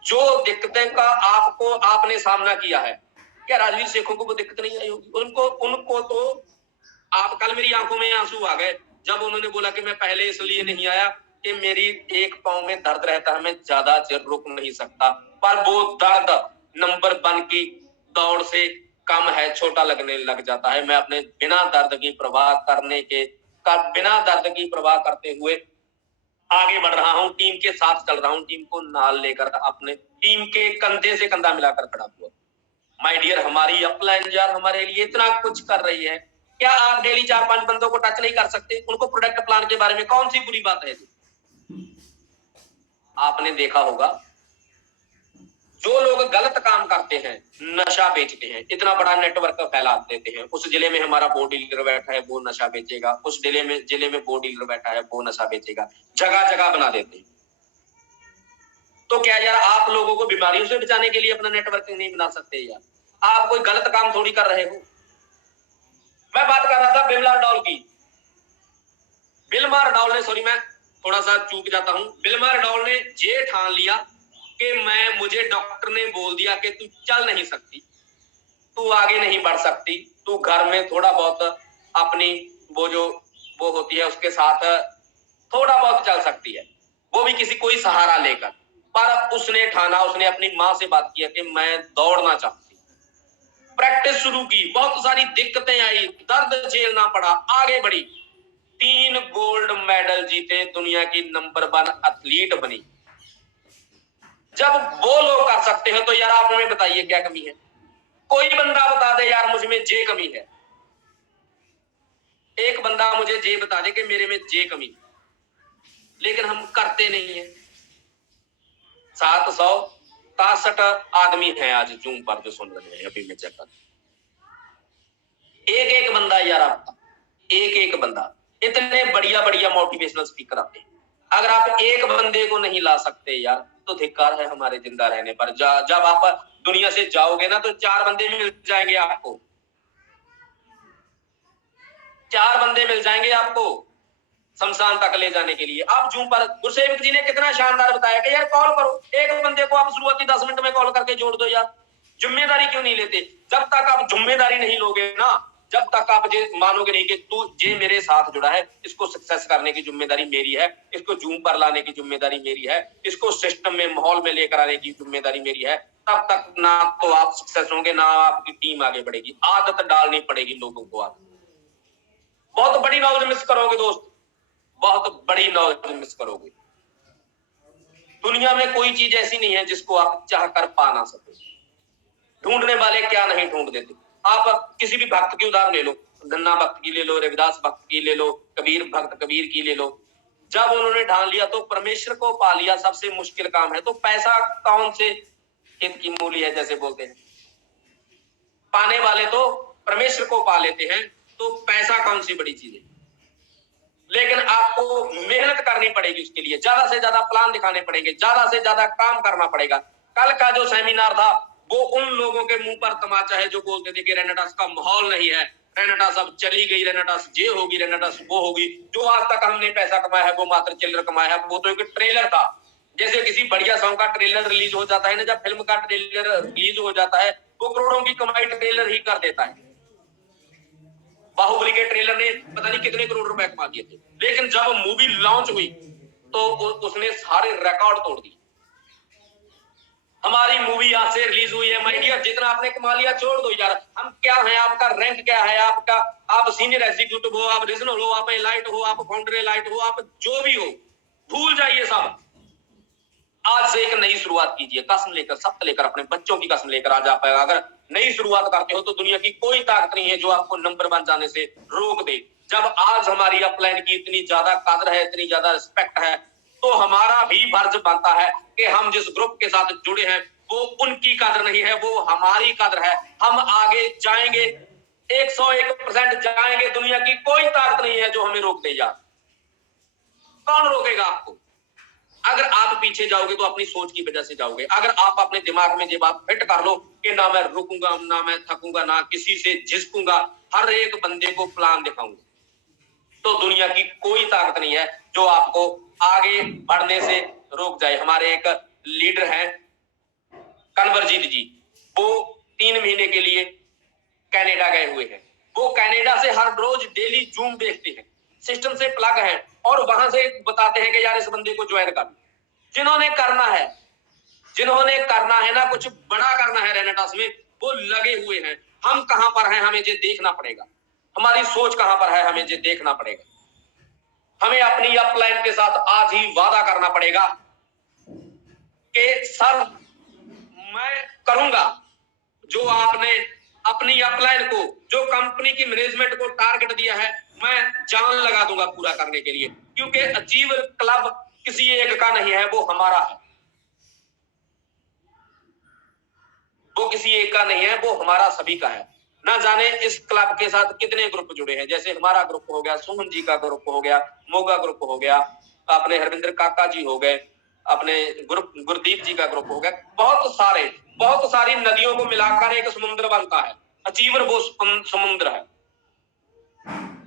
जो दिक्कतें का आपने सामना किया है, क्या राजवीर शेखों को वो दिक्कत नहीं आई होगी? उनको तो आप कल मेरी आंखों में आंसू आ गए जब उन्होंने बोला कि मैं पहले इसलिए नहीं आया कि मेरी एक पांव में दर्द रहता है, मैं ज्यादा देर रुक नहीं सकता, पर वो दर्द नंबर 1 की दौड़ से कम है, छोटा लगने लग जाता है। मैं अपने बिना दर्द की परवाह बिना दर्द की परवाह करते हुए आगे बढ़ रहा हूं, टीम के साथ चल रहा हूं, टीम को नाल लेकर अपने टीम के कंधे से कंधा मिलाकर खड़ा हुआ। माय डियर, हमारी अपलाइन यार हमारे लिए इतना कुछ कर रही है, क्या आप डेली 4-5 बंदों को टच नहीं कर सकते? उनको प्रोडक्ट प्लान के बारे में कौन सी बुरी बात है? आपने देखा होगा जो लोग गलत काम करते हैं, नशा बेचते हैं, इतना बड़ा नेटवर्क फैला देते हैं, उस जिले में हमारा वो डीलर बैठा है वो नशा बेचेगा, उस जिले में वो डीलर बैठा है वो नशा बेचेगा, जगह जगह बना देते हैं। तो क्या यार आप लोगों को बीमारियों से बचाने के लिए अपना नेटवर्क नहीं बना सकते? यार आप कोई गलत काम थोड़ी कर रहे हो। मैं बात कर रहा था बिमला रडौल की। बिल्मा रडौल ने, सॉरी मैं थोड़ा सा चूक जाता हूं, बिल्मा रडौल ने ये ठान लिया कि मुझे डॉक्टर ने बोल दिया कि तू चल नहीं सकती, तू आगे नहीं बढ़ सकती, तू घर में थोड़ा बहुत अपनी वो होती है उसके साथ थोड़ा बहुत चल सकती है, वो भी किसी कोई सहारा लेकर। पर उसने ठाना, उसने अपनी माँ से बात किया कि मैं दौड़ना चाहती, प्रैक्टिस शुरू की, बहुत सारी दिक्कतें आई, दर्द झेलना पड़ा, आगे बढ़ी, 3 गोल्ड मेडल जीते, दुनिया की नंबर 1 एथलीट बनी। जब वो लोग कर सकते हैं तो यार आप हमें बताइए क्या कमी है? कोई बंदा बता दे यार मुझ में ये कमी है, एक बंदा मुझे ये बता दे कि मेरे में ये कमी है, लेकिन हम करते नहीं है। 763 आदमी हैं आज जूम पर जो सुन रहे हैं, अभी मैं चेक कर, एक बंदा यार आपका, एक बंदा, इतने बढ़िया बढ़िया मोटिवेशनल स्पीकर आते हैं, अगर आप एक बंदे को नहीं ला सकते यार तो धिक्कार है हमारे जिंदा रहने पर। जब आप दुनिया से जाओगे ना तो 4 बंदे मिल जाएंगे आपको, 4 बंदे मिल जाएंगे आपको शमशान तक ले जाने के लिए। आप जूम पर गुरसेवक जी ने कितना शानदार बताया कि यार कॉल करो, एक बंदे को आप शुरुआती 10 मिनट में कॉल करके जोड़ दो यार। जिम्मेदारी क्यों नहीं लेते? जब तक आप जिम्मेदारी नहीं लोगे ना, जब तक आप मानोगे नहीं कि तू ये मेरे साथ जुड़ा है, इसको सक्सेस करने की जिम्मेदारी मेरी है, इसको जूम पर लाने की जिम्मेदारी मेरी है, इसको सिस्टम में माहौल में लेकर आने की जिम्मेदारी मेरी है, तब तक ना तो आप सक्सेस होंगे ना आपकी टीम आगे बढ़ेगी। आदत डालनी पड़ेगी लोगों को। आप बहुत बड़ी नॉलेज मिस करोगे दोस्त, बहुत बड़ी नॉलेज मिस करोगे। दुनिया में कोई चीज ऐसी नहीं है जिसको आप चाह कर पा ना सको। ढूंढने वाले क्या नहीं ढूंढ देते। आप किसी भी भक्त की उदाहरण ले लो, गन्ना भक्त की ले लो, रविदास भक्त की ले लो, कबीर भक्त कबीर की ले लो। जब उन्होंने ढाल लिया तो परमेश्वर को पा लिया, सबसे मुश्किल काम है। तो पैसा कौन से हित की मूली है जैसे बोलते हैं, पाने वाले तो परमेश्वर को पा लेते हैं, तो पैसा कौन सी बड़ी चीज है? लेकिन आपको मेहनत करनी पड़ेगी उसके लिए, ज्यादा से ज्यादा प्लान दिखाने पड़ेंगे, ज्यादा से ज्यादा काम करना पड़ेगा। कल का जो सेमिनार था वो उन लोगों के मुंह पर तमाचा है जो बोलते थे कि रेनेटास का माहौल नहीं है, रेनेटास अब चली गई, रेनेटास ये होगी, रेनेटास वो होगी। जो आज तक हमने पैसा कमाया है वो मात्र चिल्लर कमाया है, वो तो एक ट्रेलर था। जैसे किसी बढ़िया सॉन्ग का ट्रेलर रिलीज हो जाता है ना, जब फिल्म का ट्रेलर रिलीज हो जाता है वो करोड़ों की कमाई ट्रेलर ही कर देता है। बाहुबली के ट्रेलर ने पता नहीं कितने करोड़ रुपए कमा दिए थे, लेकिन जब मूवी लॉन्च हुई तो उसने सारे रिकॉर्ड तोड़ दिए। हमारी मूवी आज से रिलीज हुई है माय डियर, जितना आपने कमा लिया छोड़ दो यार। हम क्या है, आपका रैंक क्या है, आपका आप सीनियर एग्जीक्यूटिव हो, आप रीजनल हो, आप एलाइट हो, आप फाउंडर एलाइट हो, आप जो भी हो, भूल जाइए सब। आज से एक नई शुरुआत कीजिए, कसम लेकर, सत्य लेकर, अपने बच्चों की कसम लेकर आज आप अगर नई शुरुआत करते हो तो दुनिया की कोई ताकत नहीं है जो आपको नंबर 1 जाने से रोक दे। जब आज हमारी अपलाइन की इतनी ज्यादा कदर है, इतनी ज्यादा रिस्पेक्ट है, तो हमारा भी फर्ज बनता है कि हम जिस ग्रुप के साथ जुड़े हैं वो उनकी कदर नहीं है, वो हमारी कदर है। हम आगे जाएंगे, 101% जाएंगे, दुनिया की कोई ताकत नहीं है जो हमें रोक दे। यार कौन रोकेगा आपको? अगर आप पीछे जाओगे तो अपनी सोच की वजह से जाओगे। अगर आप अपने दिमाग में जब आप फिट कर लो कि ना मैं रुकूंगा, ना मैं थकूंगा, ना किसी से झिझकूंगा, हर एक बंदे को प्लान दिखाऊंगा, तो दुनिया की कोई ताकत नहीं है जो आपको आगे बढ़ने से रोक जाए। हमारे एक लीडर हैं कन्वरजीत जी, वो 3 महीने के लिए कनाडा गए हुए हैं। वो कनाडा से हर रोज डेली जूम देखते हैं, सिस्टम से प्लग है और वहां से बताते हैं कि यार इस बंदे को ज्वाइन कर। जिन्होंने करना है ना, कुछ बड़ा करना है रेनेटास में, वो लगे हुए हैं। हम कहां पर हैं हमें ये देखना पड़ेगा, हमारी सोच कहां पर है हमें ये देखना पड़ेगा। हमें अपनी अपलाइन के साथ आज ही वादा करना पड़ेगा कि सर मैं करूंगा जो आपने अपनी अपलाइन को, जो कंपनी की मैनेजमेंट को टारगेट दिया है, मैं जान लगा दूंगा पूरा करने के लिए, क्योंकि अचीवर क्लब किसी एक का नहीं है, वो हमारा है। वो किसी एक का नहीं है, वो हमारा सभी का है। ना जाने इस क्लब के साथ कितने ग्रुप जुड़े हैं, जैसे हमारा ग्रुप हो गया, सुमन जी का ग्रुप हो गया, मोगा ग्रुप हो गया, अपने हरविंदर काका जी हो गए, अपने ग्रुप गुरदीप जी का ग्रुप हो गया। बहुत सारी नदियों को मिलाकर एक समुद्र बनता है। अचीवर वो समुद्र है।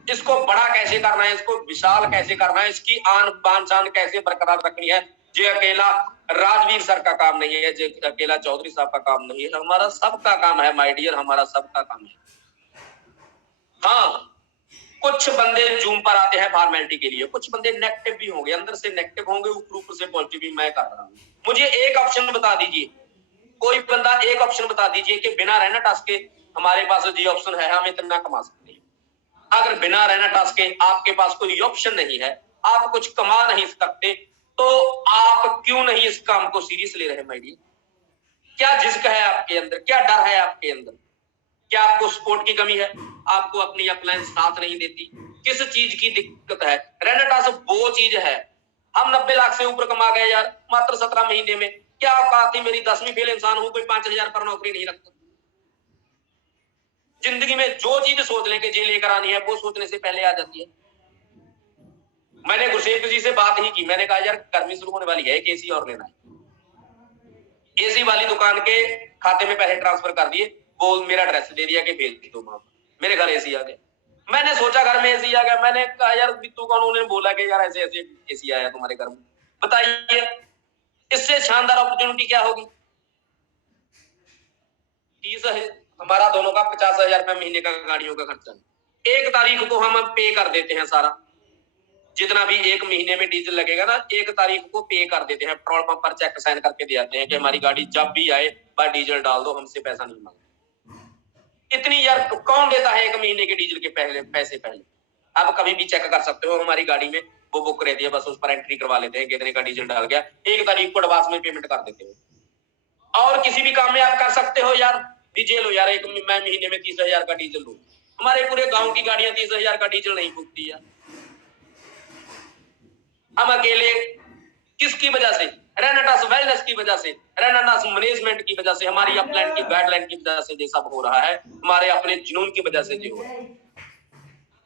इसको बड़ा कैसे करना है, इसको विशाल कैसे करना है, इसकी आन बान शान कैसे बरकरार रखनी है, ये अकेला राजवीर सर का काम नहीं है, ये अकेला चौधरी साहब का काम नहीं है, हमारा सबका काम है माय डियर, हमारा सबका काम है। हाँ, कुछ बंदे जूम पर आते हैं फॉर्मेलिटी के लिए, कुछ बंदे नेगेटिव भी होंगे, अंदर से नेगेटिव होंगे, ऊपर से पॉजिटिव भी मैं कर रहा हूँ। मुझे एक ऑप्शन बता दीजिए, कोई बंदा एक ऑप्शन बता दीजिए कि बिना रहना टास्क के हमारे पास ये ऑप्शन है, हम इतना कमा सकते हैं। अगर बिना रहना टास्क के आपके पास कोई ऑप्शन नहीं है, आप कुछ कमा नहीं सकते, तो आप क्यों नहीं इस काम को सीरियस ले रहे माय डियर? क्या झिझक है आपके अंदर, क्या डर है आपके अंदर? क्या आपको सपोर्ट की कमी है? आपको अपनी अपलाइन साथ नहीं देती? किस चीज की दिक्कत है? रहना टास्क वो चीज है। हम 90 लाख से ऊपर कमा गए यार मात्र 17 महीने में। क्या औकात थी मेरी, 10वीं फेल इंसान हूं, कोई 5000 पर नौकरी नहीं रखता। जिंदगी में जो चीज सोच लें कि जे लेकर आनी है, वो सोचने से पहले आ जाती है। मैंने गुरसेव जी से बात ही की, मैंने कहा यार गर्मी शुरू होने वाली है, एक एसी और लेना है। एसी वाली दुकान के खाते में पैसे ट्रांसफर कर दिए, वो मेरा एड्रेस दे दिया कि भेज दो वहां पर। मेरे घर एसी आ गया। मैंने सोचा घर में एसी आ गया, मैंने कहा यार बिट्टू कौन, उन्होंने बोला कि यार ऐसे ऐसे एसी आया तुम्हारे घर में। बताइए इससे शानदार अपॉर्चुनिटी क्या होगी? 30 है हमारा दोनों का, 50,000 रुपए महीने का गाड़ियों का खर्चा है। 1 तारीख को हम पे कर देते हैं सारा, जितना भी 1 महीने में डीजल लगेगा ना, 1 तारीख को पे कर देते हैं। पेट्रोल पंप पर चेक साइन करके दे आते हैं कि हमारी गाड़ी जब भी आए बस डीजल डाल दो, हमसे पैसा नहीं मांगो। इतनी यार कौन देता है 1 महीने के डीजल के पैसे पहले? आप कभी भी चेक कर सकते हो, हमारी गाड़ी में वो बुक रहती है, बस उस पर एंट्री करवा लेते हैं कितने का डीजल डाल गया, 1 तारीख को एडवांस में पेमेंट कर देते हो। और किसी भी काम में आप कर सकते हो यार, डीजल लो यार, मैं महीने में 30,000 का डीजल लूं। हमारे पूरे गांव की गाड़ियां 30,000 का डीजल नहीं फूकती यार। हम अकेले किसकी वजह से? रेनेटास वेलनेस की वजह से, रेनेटास मैनेजमेंट की वजह से, हमारी अपलाइन की गाइडलाइन की वजह से ये सब हो रहा है, हमारे अपने जुनून की वजह से ये हो रहा है।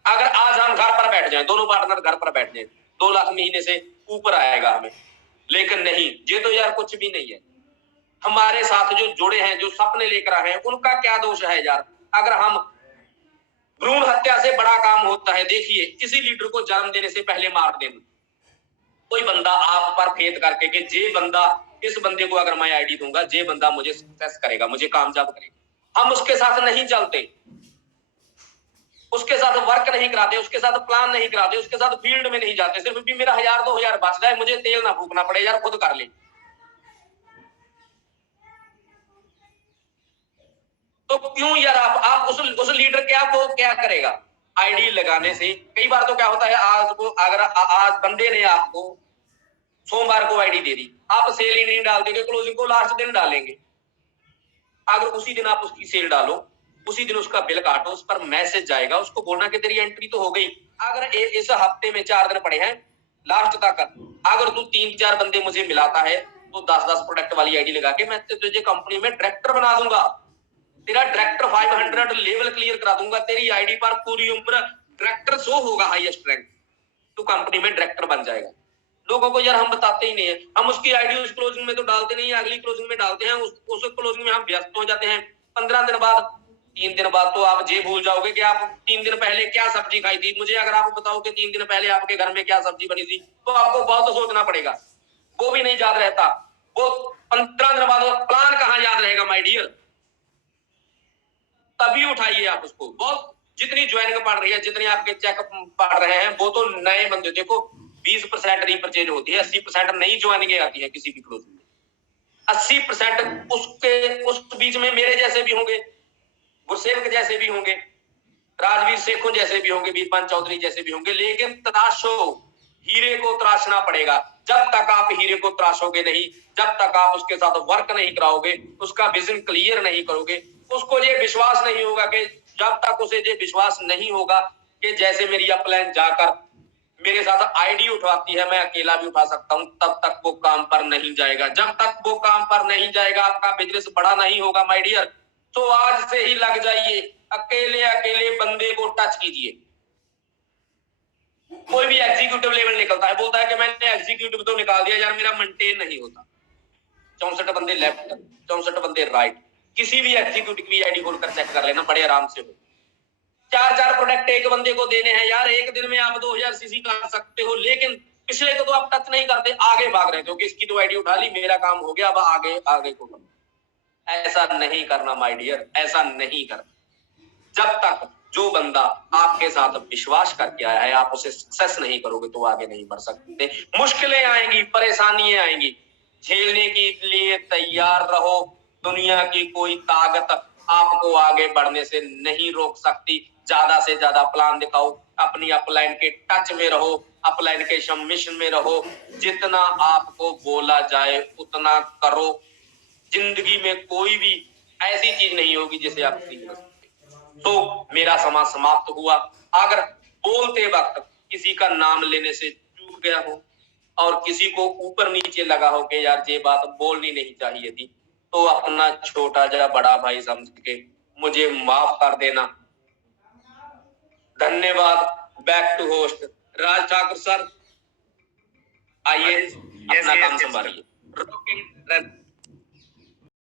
अगर आज हम घर पर बैठ जाएं, दोनों पार्टनर घर पर बैठ जाएं, 2 लाख महीने से ऊपर आएगा हमें, लेकिन नहीं, ये तो यार कुछ भी नहीं है। हमारे साथ जो जुड़े हैं, जो सपने लेकर आए हैं, उनका क्या दोष है यार? अगर हम भ्रूण हत्या से बड़ा काम होता है, देखिए किसी लीडर को जन्म देने से पहले मार देना। कोई बंदा आप पर फेथ करके कि जे बंदा, इस बंदे को अगर मैं आईडी दूंगा, जे बंदा मुझे सक्सेस करेगा, मुझे कामयाब करेगा, हम उसके साथ नहीं चलते। उसके साथ वर्क नहीं कराते, उसके साथ प्लान नहीं कराते, उसके साथ फील्ड में नहीं जाते, सिर्फ भी मेरा 1000-2000 बच जाए, मुझे तेल ना फूकना पड़े, यार खुद कर ले। तो क्यों यार आप उस लीडर के आप वो क्या करेगा आईडी लगाने से? कई बार तो क्या होता है, आज को अगर आज बंदे ने आपको सोमवार को आईडी दे दी, आप सेल ही नहीं डाल देंगे, क्लोजिंग को लास्ट दिन डालेंगे। अगर उसी दिन आप उसकी सेल डालो, उसी दिन उसका बिल काटो, उस पर मैसेज जाएगा, उसको बोलना कि तेरी एंट्री तो हो गई। अगर इस हफ्ते में 4 दिन पड़े हैं लास्ट तक, अगर तू 3-4 बंदे मुझे मिलाता है तो 10-10 प्रोडक्ट वाली आईडी लगा के मैं तुझे कंपनी में डायरेक्टर बना दूंगा, तेरा डायरेक्टर 500 लेवल क्लियर करा दूंगा, तेरी आईडी पर पूरी उम्र डायरेक्टर शो होगा, हाईएस्ट रैंक, तू कंपनी में डायरेक्टर बन जाएगा। लोगों को यार हम बताते ही नहीं है, हम उसकी आईडी उस क्लोजिंग में तो डालते नहीं है, अगली क्लोजिंग में डालते हैं, उस क्लोजिंग में हम व्यस्त हो जाते हैं। 15 दिन बाद, 3 दिन बाद तो आप ये भूल जाओगे कि आप 3 दिन पहले क्या सब्जी खाई थी। मुझे अगर आप बताओ कि 3 दिन पहले आपके घर में क्या सब्जी बनी थी, तो आपको बहुत सोचना पड़ेगा, वो भी नहीं याद रहता। वो 15 दिन बाद प्लान कहाँ याद रहेगा माय डियर? तभी उठाइए आप उसको। बहुत जितनी ज्वाइनिंग पड़ रही है, जितनी आपके चेकअप पड़ रहे हैं, वो तो नए बंदे, देखो 20% रीपरचेज होती है, 80% नई ज्वाइनिंग आती है किसी भी क्लोजिंग में। 80% उस बीच में मेरे जैसे भी होंगे, गुरसेवक जैसे भी होंगे, राजवीर शेखों जैसे भी होंगे, वीरपान चौधरी जैसे भी होंगे, लेकिन तराशो, हीरे को तराशना पड़ेगा। जब तक आप हीरे को तराशोगे नहीं, जब तक आप उसके साथ वर्क नहीं कराओगे, उसका विजन क्लियर नहीं करोगे, उसको ये विश्वास नहीं होगा कि, जब तक उसे ये विश्वास नहीं होगा कि जैसे मेरी अपलाइन जाकर मेरे साथ आईडी उठवाती है, मैं अकेला भी उठा सकता हूं, तब तक वो काम पर नहीं जाएगा। जब तक वो काम पर नहीं जाएगा, आपका बिजनेस बड़ा नहीं होगा माय डियर। तो आज से ही लग जाइए, अकेले अकेले बंदे को टच कीजिए। कोई भी एग्जीक्यूटिव लेवल निकलता है, बोलता है कि मैंने एग्जीक्यूटिव तो निकाल दिया यार, मेरा मेंटेन नहीं होता। 64 बंदे लेफ्ट, 64 बंदे राइट, किसी भी एग्जीक्यूटिव की आईडी खोलकर चेक कर लेना, बड़े आराम से हो। 4-4 प्रोडक्ट एक बंदे को देने हैं यार, एक दिन में आप 2000 सीसी कर सकते हो, लेकिन पिछले को तो आप टच नहीं करते, आगे भाग रहे थे कि इसकी तो आईडी उठा ली, मेरा काम हो गया, अब आगे को करो। ऐसा नहीं करना माय डियर, ऐसा नहीं करना। जब तक जो बंदा आपके साथ विश्वास करके आया है, आप उसे सक्सेस नहीं करोगे तो आगे नहीं बढ़ सकते। मुश्किलें आएंगी, परेशानियां आएंगी, झेलने के लिए तैयार रहो। दुनिया की कोई ताकत आपको आगे बढ़ने से नहीं रोक सकती। ज्यादा से ज्यादा प्लान दिखाओ, अपनी अपलाइन के टच में रहो, अपलाइन के सबमिशन में रहो, जितना आपको बोला जाए उतना करो। जिंदगी में कोई भी ऐसी चीज नहीं होगी जिसे आप सीख न सकते। तो मेरा समाज समाप्त हुआ। अगर बोलते वक्त किसी का नाम लेने से चूक गया हो और किसी को ऊपर नीचे लगा हो कि यार ये बात बोलनी नहीं चाहिए थी, तो अपना छोटा या बड़ा भाई समझ के मुझे माफ कर देना। धन्यवाद। Back to host Raj Thakur sir, आइए अपना काम संभालिए।